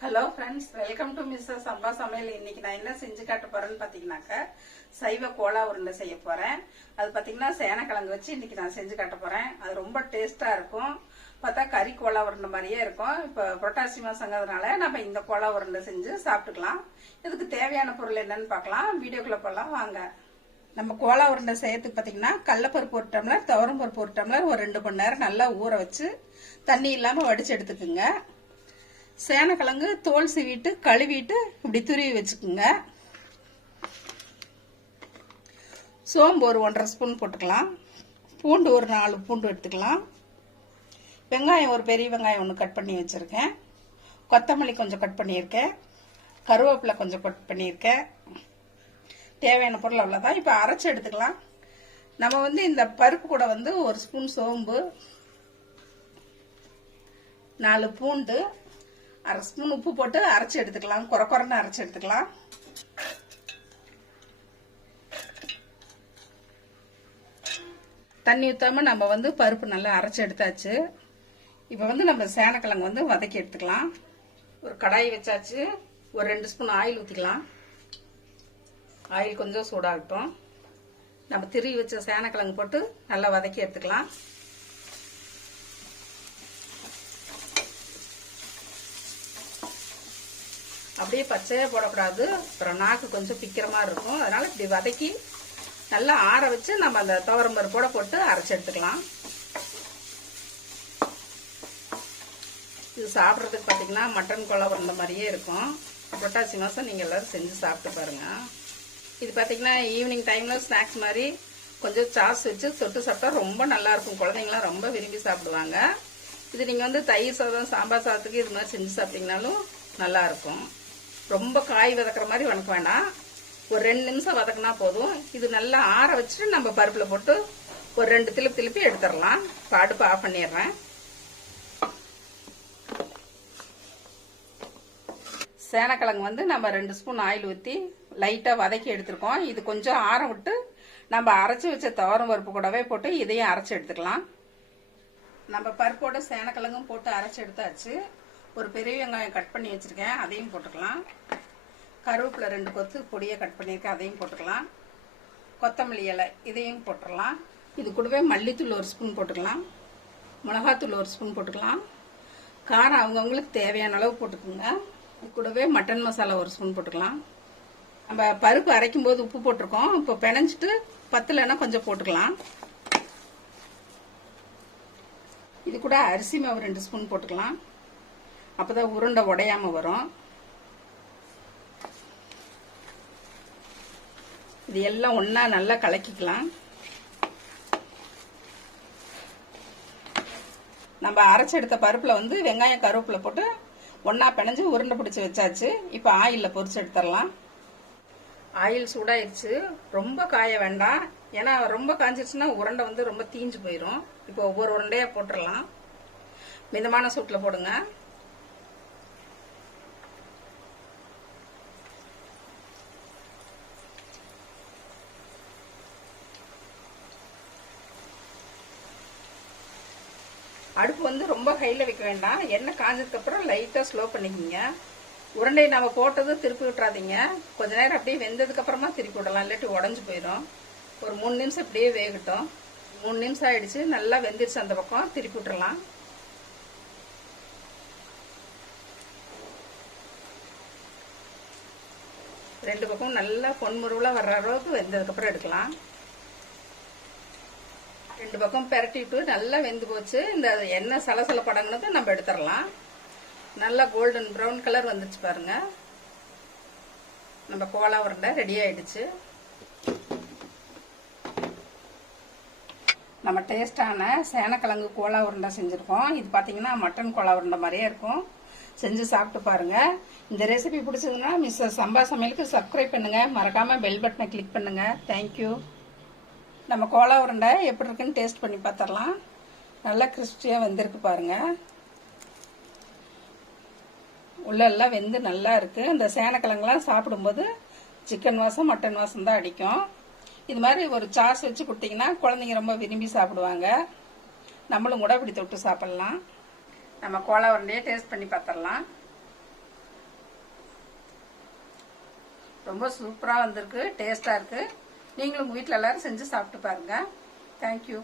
Hello friends, welcome to Mrs Samba Samayal. இன்னைக்கு நான் என்ன செஞ்சு காட்ட போறேன்னு பாத்தீங்கன்னாக்க சைவ கோலா உருண்டை செய்ய போறேன். அது பாத்தீங்கன்னா சேனக்கிழங்கு வச்சு இன்னைக்கு நான் செஞ்சு காட்ட போறேன். அது ரொம்ப டேஸ்டா இருக்கும். பார்த்தா கறி கோலா உருண்டை மாதிரியே இருக்கும். இப்ப புரட்டாசி மாசங்கிறதுனால நம்ம இந்த கோலா உருண்டை செஞ்சு சாப்பிட்டுக்கலாம். இதுக்கு தேவையான பொருள் என்னன்னு பார்க்கலாம். வீடியோக்குள்ள போகலாம் வாங்க. நம்ம கோலா உருண்டை செய்யறதுக்கு பாத்தீங்கன்னா கடலைப்பருப்பு ஒரு டம்ளர், துவரம் பருப்பு ஒரு டம்ளர் ஒரு 2 மணி நேரம் நல்லா ஊற வச்சு தண்ணி இல்லாம வடிச்சு எடுத்துக்குங்க. சேனக்கிழங்கு தோல் சீவிட்டு கழுவிட்டு இப்படி துருவி வச்சுக்குங்க. சோம்பு ஒரு 1½ ஸ்பூன் போட்டுக்கலாம். பூண்டு ஒரு 4 பூண்டு எடுத்துக்கலாம். வெங்காயம் ஒரு பெரிய வெங்காயம் ஒன்று கட் பண்ணி வச்சுருக்கேன். கொத்தமல்லி கொஞ்சம் கட் பண்ணியிருக்கேன். கருவேப்பிலை கொஞ்சம் கட் பண்ணியிருக்கேன். தேவையான பொருள் அவ்வளோதான். இப்போ அரைச்சி எடுத்துக்கலாம். நம்ம இந்த பருப்பு கூட 1 ஸ்பூன் சோம்பு, 4 பூண்டு, 1/2 ஸ்பூன் உப்பு போட்டு அரைச்சி எடுத்துக்கலாம். குறைன்னு அரைச்சி எடுத்துக்கலாம். தண்ணி ஊற்றாம நம்ம பருப்பு நல்லா அரைச்சி எடுத்தாச்சு. இப்போ நம்ம சேனக்கிழங்கு வதக்கி எடுத்துக்கலாம். ஒரு கடாய் வச்சாச்சு. ஒரு 2 ஸ்பூன் ஆயில் ஊற்றிக்கலாம். ஆயில் கொஞ்சம் சூடாகட்டும். நம்ம திருவி வச்ச சேனக்கிழங்கு போட்டு நல்லா வதக்கி எடுத்துக்கலாம். அப்படியே பச்சையா போடக்கூடாது, அப்புறம் நாக்கு கொஞ்சம் பிக்கிற மாதிரி இருக்கும். அதனால இப்படி வதக்கி நல்லா ஆற வச்சு நம்ம அந்த துவரம் பருப்போட போட்டு அரைச்சி எடுத்துக்கலாம். இது சாப்பிட்றதுக்கு பார்த்தீங்கன்னா மட்டன் கோலா உருண்டை மாதிரியே இருக்கும். புரட்டாசி மாதம் நீங்கள் எல்லாரும் செஞ்சு சாப்பிட்டு பாருங்க. இது பார்த்தீங்கன்னா ஈவினிங் டைம்ல ஸ்நாக்ஸ் மாதிரி கொஞ்சம் சாஸ் வச்சு தொட்டு சாப்பிட்டா ரொம்ப நல்லா இருக்கும். குழந்தைங்களாம் ரொம்ப விரும்பி சாப்பிடுவாங்க. இது நீங்கள் தயிர் சாதம், சாம்பார் சாதத்துக்கு இது மாதிரி செஞ்சு சாப்பிட்டீங்கனாலும் நல்லா இருக்கும். ரொம்ப காய் வதக்குற மாதிரி வதக்க வேண்டாம். ஒரு 2 நிமிஷம் வதக்கினா போதும். இது நல்லா ஆற வச்சுட்டு நம்ம பருப்புல போட்டு ஒரு 2 திருப்பி எடுத்துடலாம். இப்போ அடுப்பு ஆஃப் பண்ணிடுறேன். சேனக்கிழங்கு நம்ம 2 ஸ்பூன் ஆயில் ஊற்றி லைட்டாக வதக்கி எடுத்துருக்கோம். இது கொஞ்சம் ஆற விட்டு நம்ம அரைச்சி வச்ச துவரம் பருப்பு கூடவே போட்டு இதையும் அரைச்சி எடுத்துக்கலாம். நம்ம பருப்போட சேனக்கிழங்கும் போட்டு அரைச்சி எடுத்தாச்சு. ஒரு பெரிய வெங்காயம் கட் பண்ணி வச்சிருக்கேன், அதையும் போட்டுக்கலாம். கருவேப்பிலை 2 கொத்து பொடியை கட் பண்ணியிருக்கேன், அதையும் போட்டுக்கலாம். கொத்தமல்லி இலை இதையும் போட்டுடலாம். இது கூடவே மல்லித்தூள் 1 ஸ்பூன் போட்டுக்கலாம். மிளகாத்தூள் 1 ஸ்பூன் போட்டுக்கலாம். காரம் அவங்கவுங்களுக்கு தேவையான அளவு போட்டுக்கோங்க. இது கூடவே மட்டன் மசாலா 1 ஸ்பூன் போட்டுக்கலாம். நம்ம பருப்பு அரைக்கும் போது உப்பு போட்டிருக்கோம். இப்போ பிணைஞ்சிட்டு பத்தலைன்னா கொஞ்சம் போட்டுக்கலாம். இது கூட அரிசி மாவு 2 ஸ்பூன் போட்டுக்கலாம். அப்பதான் உருண்டை உடையாம வரும். இது எல்லாம் ஒண்ணா நல்லா கலக்கிக்கலாம். நம்ம அரைச்சு எடுத்த பருப்புல வெங்காயம் கருவேப்பிலை போட்டு ஒண்ணா பிணைஞ்சு உருண்டை பிடிச்சு வச்சாச்சு. இப்ப ஆயில்ல பொரிச்சு எடுத்துடலாம். ஆயில் சூடாயிருச்சு. ரொம்ப காய வேண்டாம், ஏன்னா ரொம்ப காஞ்சிருச்சுன்னா உருண்டை ரொம்ப தீஞ்சு போயிடும். இப்போ ஒவ்வொரு உருண்டையா போட்டுடலாம். மிதமான சூட்டுல போடுங்க. அடுப்பு ரொம்ப ஹைல வைக்க வேண்டாம். எண்ணெய் காஞ்சதுக்கு அப்புறம் லைட்டா ஸ்லோ பண்ணிக்கோங்க. உருண்டையை நம்ம போட்டது திருப்பி விட்டுறாதீங்க. கொஞ்ச நேரம் அப்படியே வெந்ததுக்கு அப்புறமா திருப்பி விடலாம், இல்லாட்டி உடஞ்சு போயிடும். ஒரு 3 நிமிஷம் இப்படியே வேகட்டும். 3 நிமிஷம் ஆயிடுச்சு. நல்லா வெந்துருச்சு. அந்த பக்கம் திருப்பி விட்டுறலாம். ரெண்டு பக்கம் நல்லா பொன்முருவலா வர்ற அளவுக்கு வெந்ததுக்கு அப்புறம் எடுக்கலாம். 2 பக்கம் பெரட்டிட்டு நல்லா வெந்து போச்சு. இந்த எண்ணெய் சலசல படங்குனது நம்ம எடுத்துடலாம். நல்லா கோல்டன் ப்ரௌன் கலர் வந்துச்சு பாருங்க. நம்ம கோலா உருண்டை ரெடி ஆயிடுச்சு. நம்ம டேஸ்டான சேனக்கிழங்கு கோலா உருண்டை செஞ்சிருக்கோம். இது பாத்தீங்கன்னா மட்டன் கோலா உருண்டை மாதிரியே இருக்கும். செஞ்சு சாப்பிட்டு பாருங்க. இந்த ரெசிபி பிடிச்சதுன்னா மிஸ்ஸஸ் சம்பா சமையலுக்கு சப்ஸ்கிரைப் பண்ணுங்க. மறக்காம பெல் பட்டனை கிளிக் பண்ணுங்க. தேங்க்யூ. நம்ம கோலா உருண்டை எப்படி இருக்குன்னு டேஸ்ட் பண்ணி பார்த்துடலாம். நல்லா கிறிஸ்பியா வெந்திருக்கு பாருங்க. உள்ள எல்லாம் வெந்து நல்லா இருக்கு. இந்த சேனக்கிழங்குலாம் சாப்பிடும்போது சிக்கன் வாசம் மட்டன் வாசம் தான் அடிக்கும். இது மாதிரி ஒரு சாஸ் வச்சு கொடுத்தீங்கன்னா குழந்தைங்க ரொம்ப விரும்பி சாப்பிடுவாங்க. நம்மளும் கூட இப்படி தொட்டு சாப்பிடலாம். நம்ம கோலா உருண்டையை டேஸ்ட் பண்ணி பார்த்துடலாம். ரொம்ப சூப்பராக வந்திருக்கு, டேஸ்ட்டாக இருக்குது. நீங்களும் உங்கள் வீட்டில் எல்லோரும் செஞ்சு சாப்பிட்டு பாருங்கள். தேங்க்யூ.